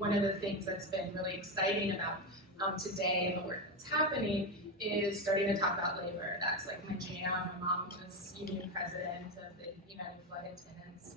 one of the things that's been really exciting about today and the work that's happening is starting to talk about labor. That's like my jam. My mom was union president of the United Flight Attendants,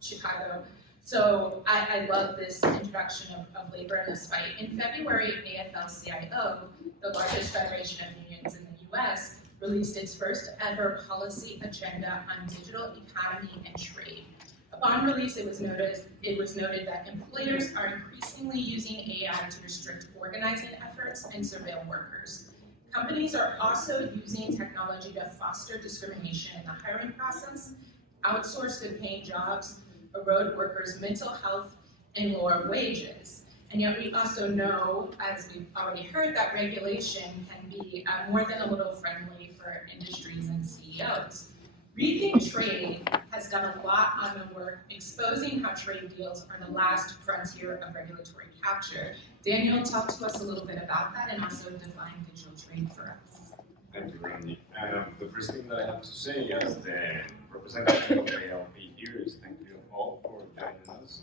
Chicago. So I love this introduction of labor in this fight. In February, AFL-CIO, the largest federation of unions in the US, released its first ever policy agenda on digital economy and trade. Upon release, it was noted that employers are increasingly using AI to restrict organizing efforts and surveil workers. Companies are also using technology to foster discrimination in the hiring process, outsource good-paying jobs, erode workers' mental health, and lower wages. And yet we also know, as we've already heard, that regulation can be more than a little friendly for industries and CEOs. Rethink Trade has done a lot on the work exposing how trade deals are the last frontier of regulatory capture. Daniel, talk to us a little bit about that and also define digital trade for us. Thank you, Brandi. The first thing that I have to say as the representative of the ALP here is thank you all for joining us.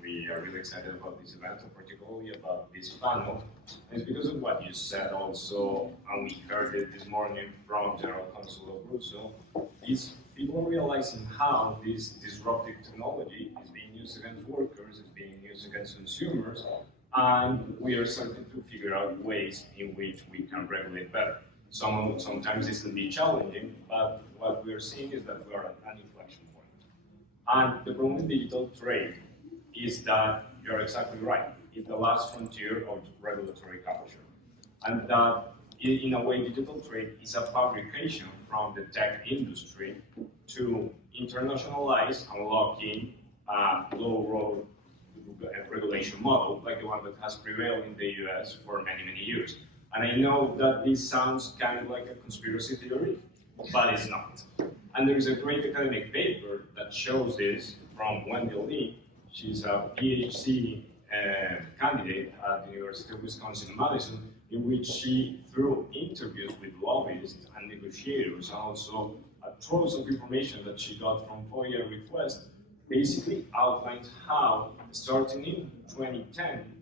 We are really excited about this event, and particularly about this panel. And it's because of what you said also, and we heard it this morning from General Counsel of Russo, is people are realizing how this disruptive technology is being used against workers, is being used against consumers, and we are starting to figure out ways in which we can regulate better. Sometimes this can be challenging, but what we are seeing is that we are at an inflection point. And the problem with digital trade is that you're exactly right. It's the last frontier of regulatory capture. And that, in a way, digital trade is a fabrication from the tech industry to internationalize and lock in a low-road regulation model, like the one that has prevailed in the US for many, many years. And I know that this sounds kind of like a conspiracy theory, but it's not. And there is a great academic paper that shows this from Wendy Lee. She's a PhD candidate at the University of Wisconsin-Madison, in which she, through interviews with lobbyists and negotiators, and also a trove of information that she got from FOIA requests, basically outlines how, starting in 2010,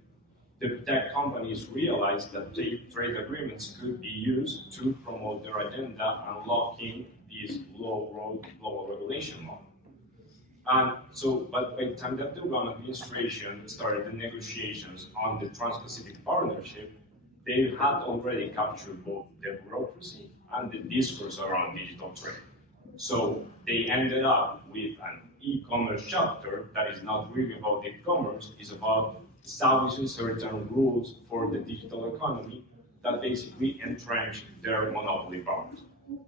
the tech companies realized that trade agreements could be used to promote their agenda and lock in this low-road global regulation model. And so, but by the time that the Obama administration started the negotiations on the Trans-Pacific Partnership, they had already captured both the bureaucracy and the discourse around digital trade. So they ended up with an e-commerce chapter that is not really about e-commerce, it's about establishing certain rules for the digital economy that basically entrench their monopoly powers.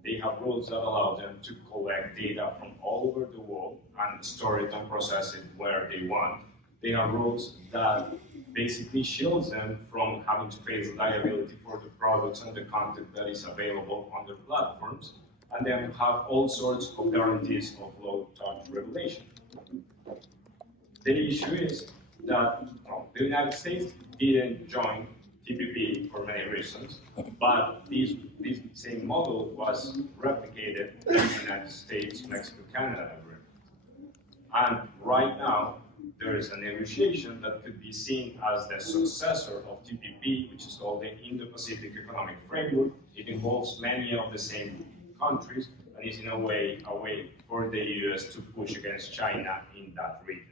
They have rules that allow them to collect data from all over the world and store it and process it where they want. They have rules that basically shields them from having to face liability for the products and the content that is available on their platforms, and then have all sorts of guarantees of low-touch regulation. The issue is that the United States didn't join TPP for many reasons, but this same model was replicated in the United States, Mexico, Canada agreement. And right now, there is a negotiation that could be seen as the successor of TPP, which is called the Indo-Pacific Economic Framework. It involves many of the same countries, and is in a way for the US to push against China in that region.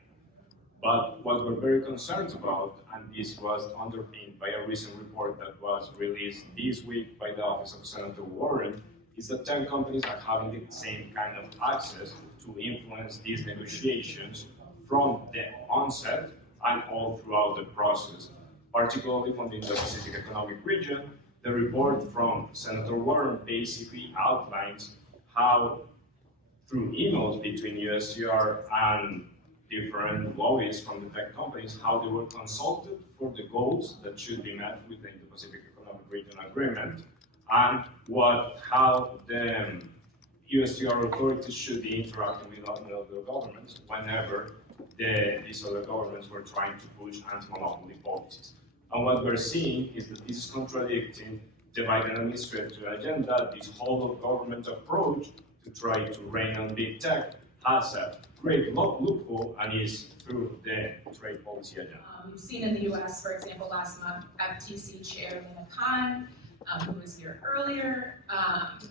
But what we're very concerned about, and this was underpinned by a recent report that was released this week by the Office of Senator Warren, is that tech companies are having the same kind of access to influence these negotiations from the onset and all throughout the process. Particularly from the Indo-Pacific Economic Region, the report from Senator Warren basically outlines how, through emails between USTR and different lobbyists from the tech companies, how they were consulted for the goals that should be met with the Indo-Pacific Economic Region Agreement, and how the USTR authorities should be interacting with other governments whenever these other governments were trying to push anti-monopoly policies. And what we're seeing is that this is contradicting the Biden administration agenda, this whole of government approach to try to rein on big tech, has a great loophole and is through the trade policy agenda. We've seen in the US, for example, last month, FTC Chair Lina Khan, who was here earlier,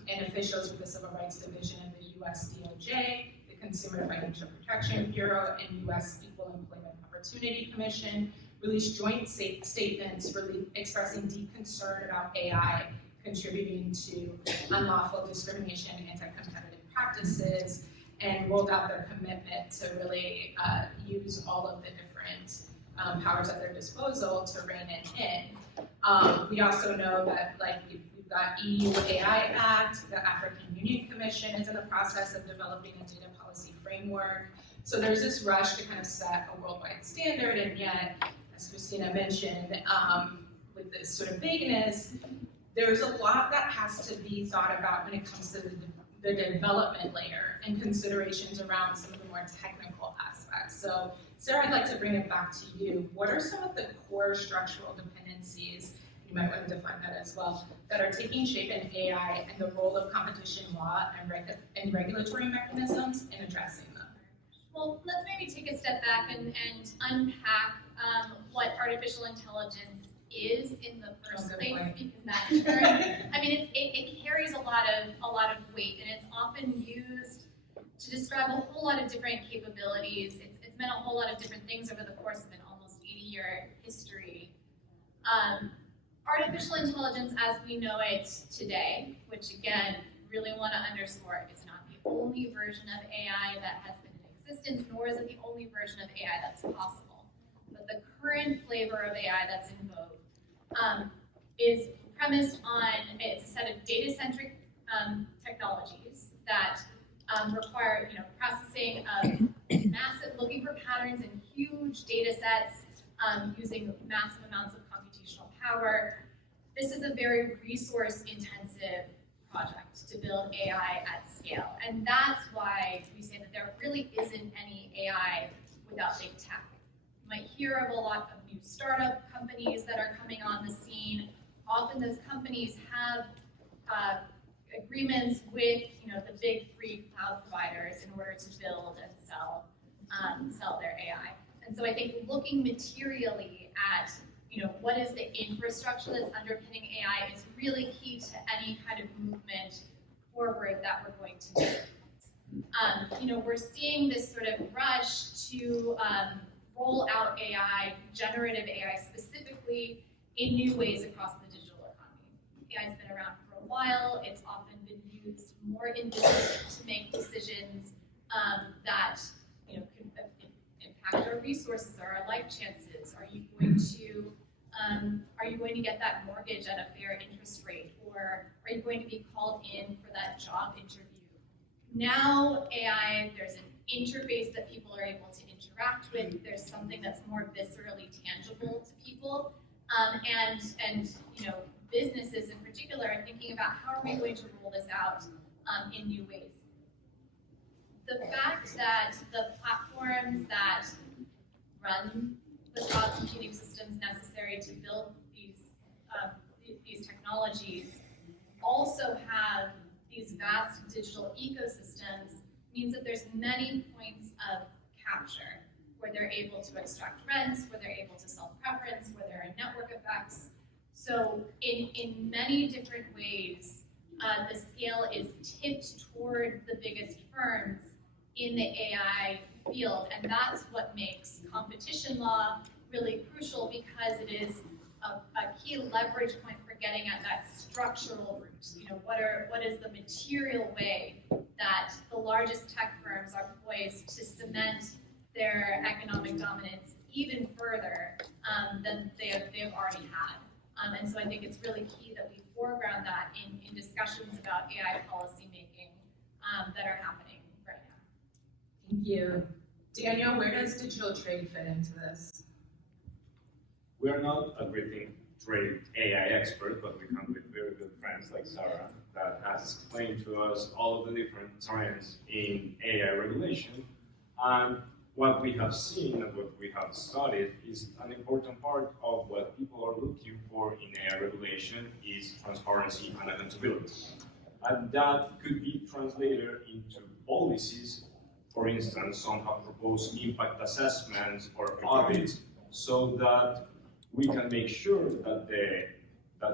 and officials with the Civil Rights Division of the US DOJ, the Consumer Financial Protection Bureau, and US Equal Employment Opportunity Commission released joint statements expressing deep concern about AI contributing to unlawful discrimination, anti-competitive practices, and rolled out their commitment to really use all of the different powers at their disposal to rein it in. We also know that we've got EU AI Act, the African Union Commission is in the process of developing a data policy framework. So there's this rush to kind of set a worldwide standard, and yet, as Cristina mentioned, with this sort of vagueness, there's a lot that has to be thought about when it comes to the development layer and considerations around some of the more technical aspects. So Sarah, I'd like to bring it back to you. What are some of the core structural dependencies, you might want to define that as well, that are taking shape in AI and the role of competition law and regulatory mechanisms in addressing them? Well, let's maybe take a step back and unpack what artificial intelligence is in the first place, because that term, I mean, it carries a lot of weight, and it's often used to describe a whole lot of different capabilities. It's meant a whole lot of different things over the course of an almost 80-year history. Artificial intelligence as we know it today, which again, really want to underscore, is not the only version of AI that has been in existence, nor is it the only version of AI that's possible. But the current flavor of AI that's in vogue is premised on, it's a set of data-centric technologies that require, processing of looking for patterns in huge data sets, using massive amounts of computational power. This is a very resource-intensive project to build AI at scale. And that's why we say that there really isn't any AI without big tech. You might hear of a lot of new startup companies that are coming on the scene. Often those companies have agreements with the big three cloud providers in order to build and sell their AI. And so I think looking materially at what is the infrastructure that's underpinning AI is really key to any kind of movement forward that we're going to make. We're seeing this sort of rush to roll out AI, generative AI specifically, in new ways across the digital economy. AI has been around for a while. It's often been used more in business to make decisions that can impact our resources or our life chances. Are you going to get that mortgage at a fair interest rate, or are you going to be called in for that job interview? Now AI, there's an interface that people are able to interact with. There's something that's more viscerally tangible to people, and businesses in particular are thinking about how are we going to roll this out in new ways. The fact that the platforms that run the cloud computing systems necessary to build these technologies also have these vast digital ecosystems means that there's many points of capture where they're able to extract rents, where they're able to sell preference, where there are network effects. So in many different ways, the scale is tipped toward the biggest firms in the AI field, and that's what makes competition law really crucial, because it is a key leverage point for getting at that structural root. What is the material way that the largest tech firms are poised to cement their economic dominance even further than they have already had. And so I think it's really key that we foreground that in discussions about AI policy making that are happening right now. Thank you. Daniel, where does digital trade fit into this? We are not a Rethink trade AI expert, but we come with very good friends like Sarah that has explained to us all of the different trends in AI regulation. And what we have seen and what we have studied is an important part of what people are looking for in AI regulation is transparency and accountability. And that could be translated into policies For instance, some have proposed impact assessments or audits so that we can make sure that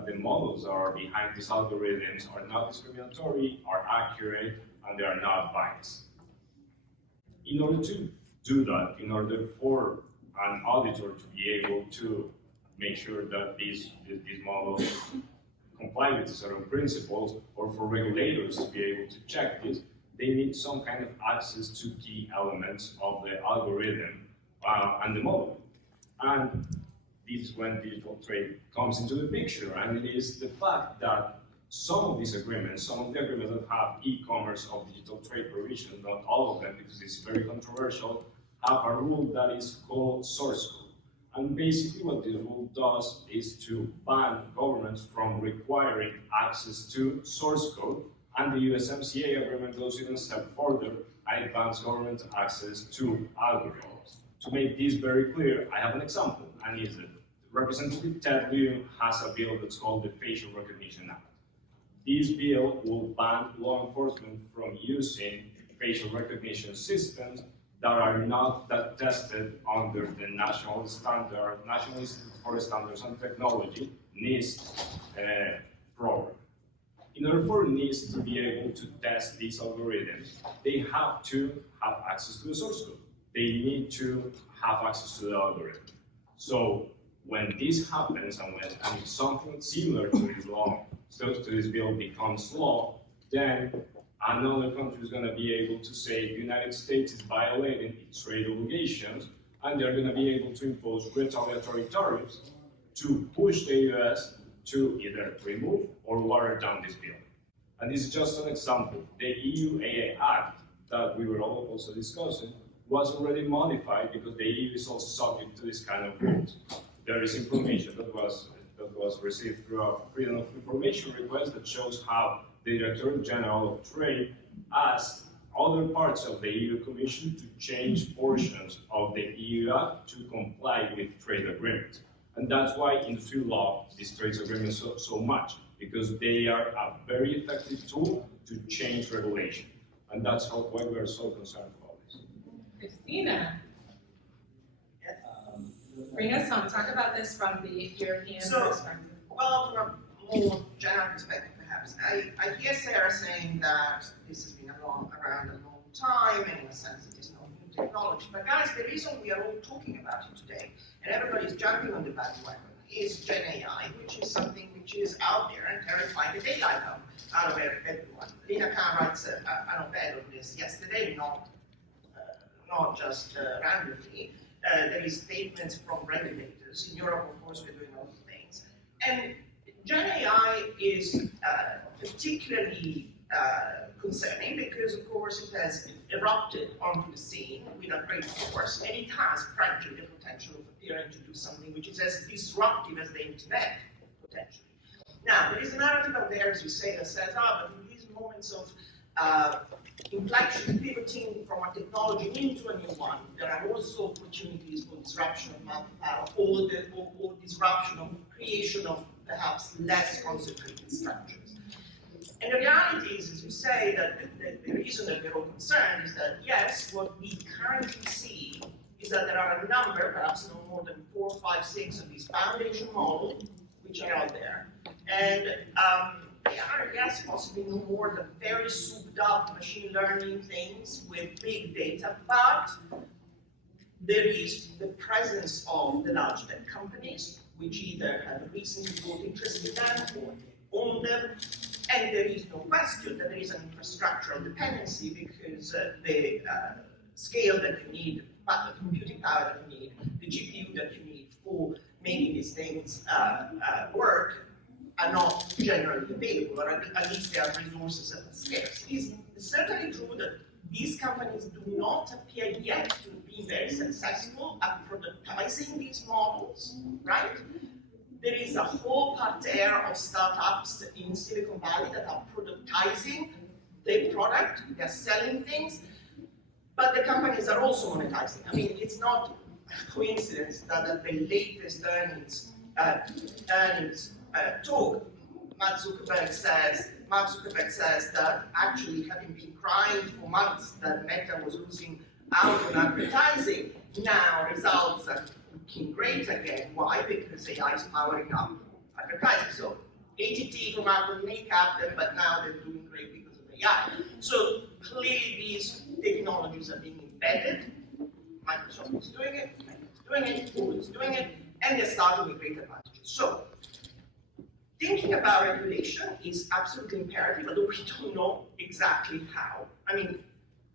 the models that are behind these algorithms are not discriminatory, are accurate, and they are not biased. In order to do that, in order for an auditor to be able to make sure that these models comply with certain principles, or for regulators to be able to check this, they need some kind of access to key elements of the algorithm and the model. And this is when digital trade comes into the picture, and it is the fact that some of these agreements, some of the agreements that have e-commerce of digital trade provision, not all of them because it's very controversial, have a rule that is called source code. And basically what this rule does is to ban governments from requiring access to source code, and the USMCA agreement goes even a step further and it bans government access to algorithms. To make this very clear, I have an example, and it's that Representative Ted Lieu has a bill that's called the Facial Recognition Act. This bill will ban law enforcement from using facial recognition systems that are not tested under the National Institute for Standards and Technology, NIST, program. In order for NIST to be able to test these algorithms, they have to have access to the source code. They need to have access to the algorithm. So when this happens, and when something similar to this law, so to this bill becomes law, then another country is going to be able to say the United States is violating its trade obligations, and they're going to be able to impose retaliatory tariffs to push the US to either remove or water down this bill. And this is just an example. The EU AA Act that we were all also discussing was already modified because the EU is also subject to this kind of rules. There is information that was received through a Freedom of Information request that shows how the Director General of Trade asked other parts of the EU Commission to change portions of the EU Act to comply with trade agreements. And that's why industry loves these trade agreements so much, because they are a very effective tool to change regulation. And that's why we are so concerned about this. Cristina, bring us home. Talk about this from the European perspective. Well, from a more general perspective, perhaps. I hear Sarah saying that this has been around a long time, and in a sense it is not new technology. But guys, the reason we are all talking about it today, and everybody's jumping on the bandwagon, is Gen AI, which is something which is out there and terrifying the daylight out of everyone. Lina Khan writes an op-ed on this yesterday, not just randomly. There is statements from regulators. In Europe, of course, we're doing all the things. And Gen AI is particularly concerning because, of course, it has erupted onto the scene with a great force, and it has, frankly, the potential of appearing to do something which is as disruptive as the internet, potentially. Now, there is a narrative out there, as you say, that says, but in these moments of inflection, pivoting from a technology into a new one, there are also opportunities for disruption of multi-power or disruption of creation of perhaps less concentrated structures. And the reality is, as you say, that the reason that we're all concerned is that, yes, what we currently see is that there are a number, perhaps no more than 4, 5, 6 of these foundation models which are out there. And they are, yes, possibly no more than very souped up machine learning things with big data, but there is the presence of the large tech companies, which either have recently bought interest in them or own them, and there is no question that there is an infrastructural dependency because the scale that you need, the computing power that you need, the GPU that you need for making these things work are not generally available, or at least their resources are scarce. It is certainly true that these companies do not appear yet to be very successful at productizing these models, right? There is a whole parterre of startups in Silicon Valley that are productizing their product, they're selling things, but the companies are also monetizing. I mean, it's not a coincidence that at the latest earnings talk, Mark Mark Zuckerberg says that actually having been crying for months that Meta was losing out on advertising, now results are looking great again. Why? Because AI is powering up advertising. So ATT from Apple may cap them, but now they're doing great because of AI. So clearly these technologies are being embedded. Microsoft is doing it, Meta is doing it, Google is doing it, and they're starting with great advantages. So thinking about regulation is absolutely imperative, although we don't know exactly how. I mean,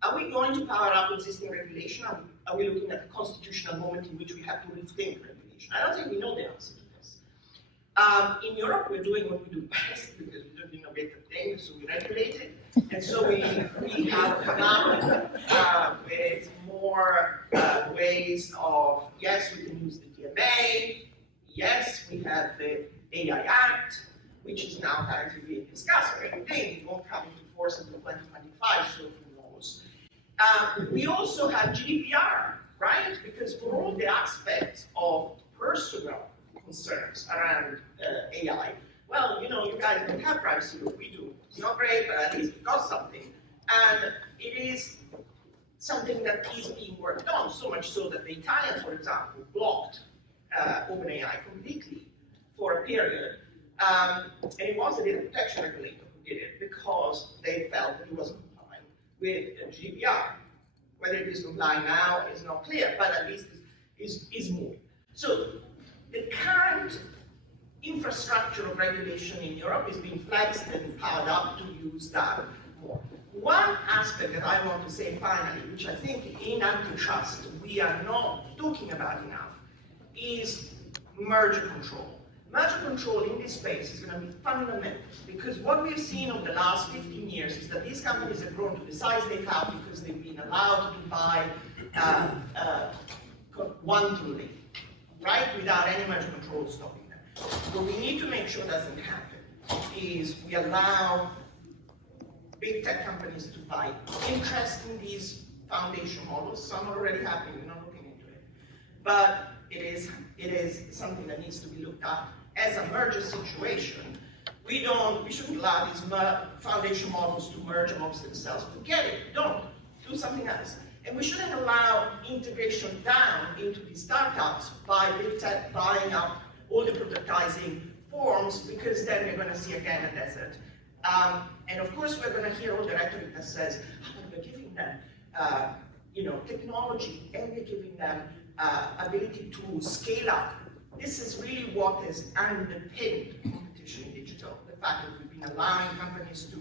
are we going to power up existing regulation? Are we looking at a constitutional moment in which we have to rethink regulation? I don't think we know the answer to this. In Europe, we're doing what we do best because we don't innovate the thing, so we regulate it. And so we have come up with more ways of, yes, we can use the DMA, yes, we have the AI Act, which is now currently being discussed. I think it won't come into force until 2025, so who knows. We also have GDPR, right? Because for all the aspects of personal concerns around AI, well, you know, you guys don't have privacy, but we do. It's not great, but at least we got something. And it is something that is being worked on, so much so that the Italians, for example, blocked OpenAI completely for a period. And it was the data protection regulator who did it because they felt that it wasn't complying with GDPR. Whether it is complying now is not clear, but at least is moving. So the current infrastructure of regulation in Europe is being flexed and powered up to use that more. One aspect that I want to say finally, which I think in antitrust we are not talking about enough, is merger control. Merger control in this space is going to be fundamental because what we've seen over the last 15 years is that these companies have grown to the size they have because they've been allowed to buy quantumly, right, without any merger control stopping them. What we need to make sure doesn't happen is we allow big tech companies to buy interest in these foundation models. Some are already happening, we're not looking into it. But it is something that needs to be looked at as a merger situation. We shouldn't allow these foundation models to merge amongst themselves. Forget it, don't. Do something else. And we shouldn't allow integration down into these startups by big tech buying up all the productizing forms, because then we're going to see again a desert. And of course, we're going to hear all the rhetoric that says, oh, we're giving them technology, and we're giving them ability to scale up. This is really what has underpinned competition in digital, the fact that we've been allowing companies to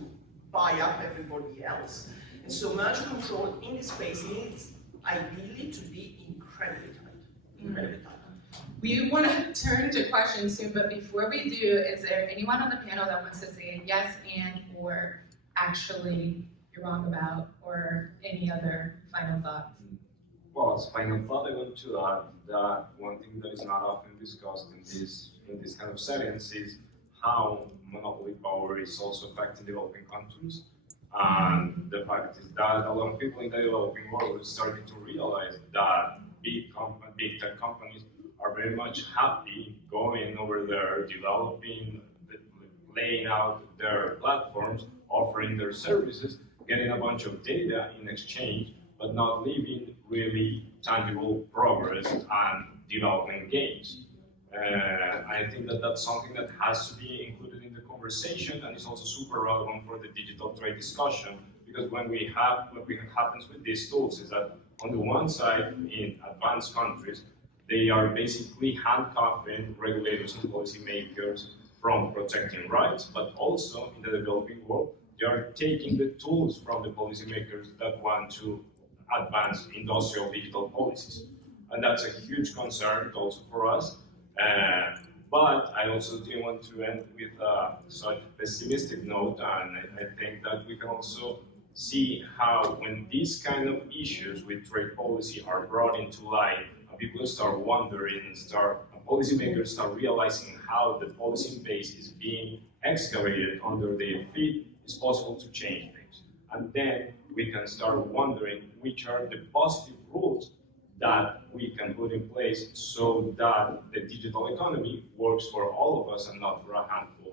buy up everybody else. And so merger control in this space needs ideally to be incredibly tight. We want to turn to questions soon, but before we do, is there anyone on the panel that wants to say yes and or actually you're wrong about, or any other final thoughts? Well, as final thought, I want to add that one thing that is not often discussed in this kind of settings is how monopoly power is also affecting developing countries. And the fact is that a lot of people in the developing world are starting to realize that big tech companies are very much happy going over there, developing, laying out their platforms, offering their services, getting a bunch of data in exchange, but not leaving really tangible progress and developing gains. I think that that's something that has to be included in the conversation, and is also super relevant for the digital trade discussion, because what happens with these tools is that on the one side, in advanced countries, they are basically handcuffing regulators and policymakers from protecting rights, but also in the developing world, they are taking the tools from the policymakers that want to advance industrial digital policies. And that's a huge concern also for us. But I also didn't want to end with such a pessimistic note, and I think that we can also see how when these kind of issues with trade policy are brought into light, people start wondering, policymakers start realizing how the policy base is being excavated under their feet, it's possible to change things. And then we can start wondering which are the positive rules that we can put in place so that the digital economy works for all of us and not for a handful